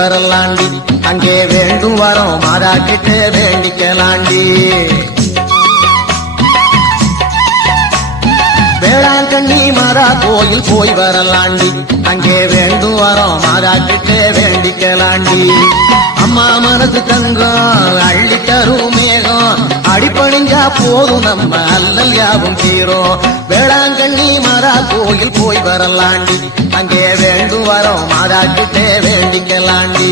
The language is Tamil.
வரலாண்டி அங்கே வேண்டும் வரோம் மாதாக்கிட்டே வேண்டிக்கலாண்டி வேளாங்கண்ணி மாதா கோயில் போய் வரலாண்டி அங்கே வேண்டும் வரோம் மாதாக்கிட்டே வேண்டிக்கலாண்டி அம்மா மனது தங்கம் அள்ளி தரும் மேகம் அடிப்பணிஞ்சா போதும் நம்ம அல்லல் யாவும் தீரும் வேளாங்கண்ணி மாதா கோயில் போய் வரலாண்டி அங்கே வேண்டும் வரோம் மாதாக்கிட்டே வேண்டிக்கலாண்டி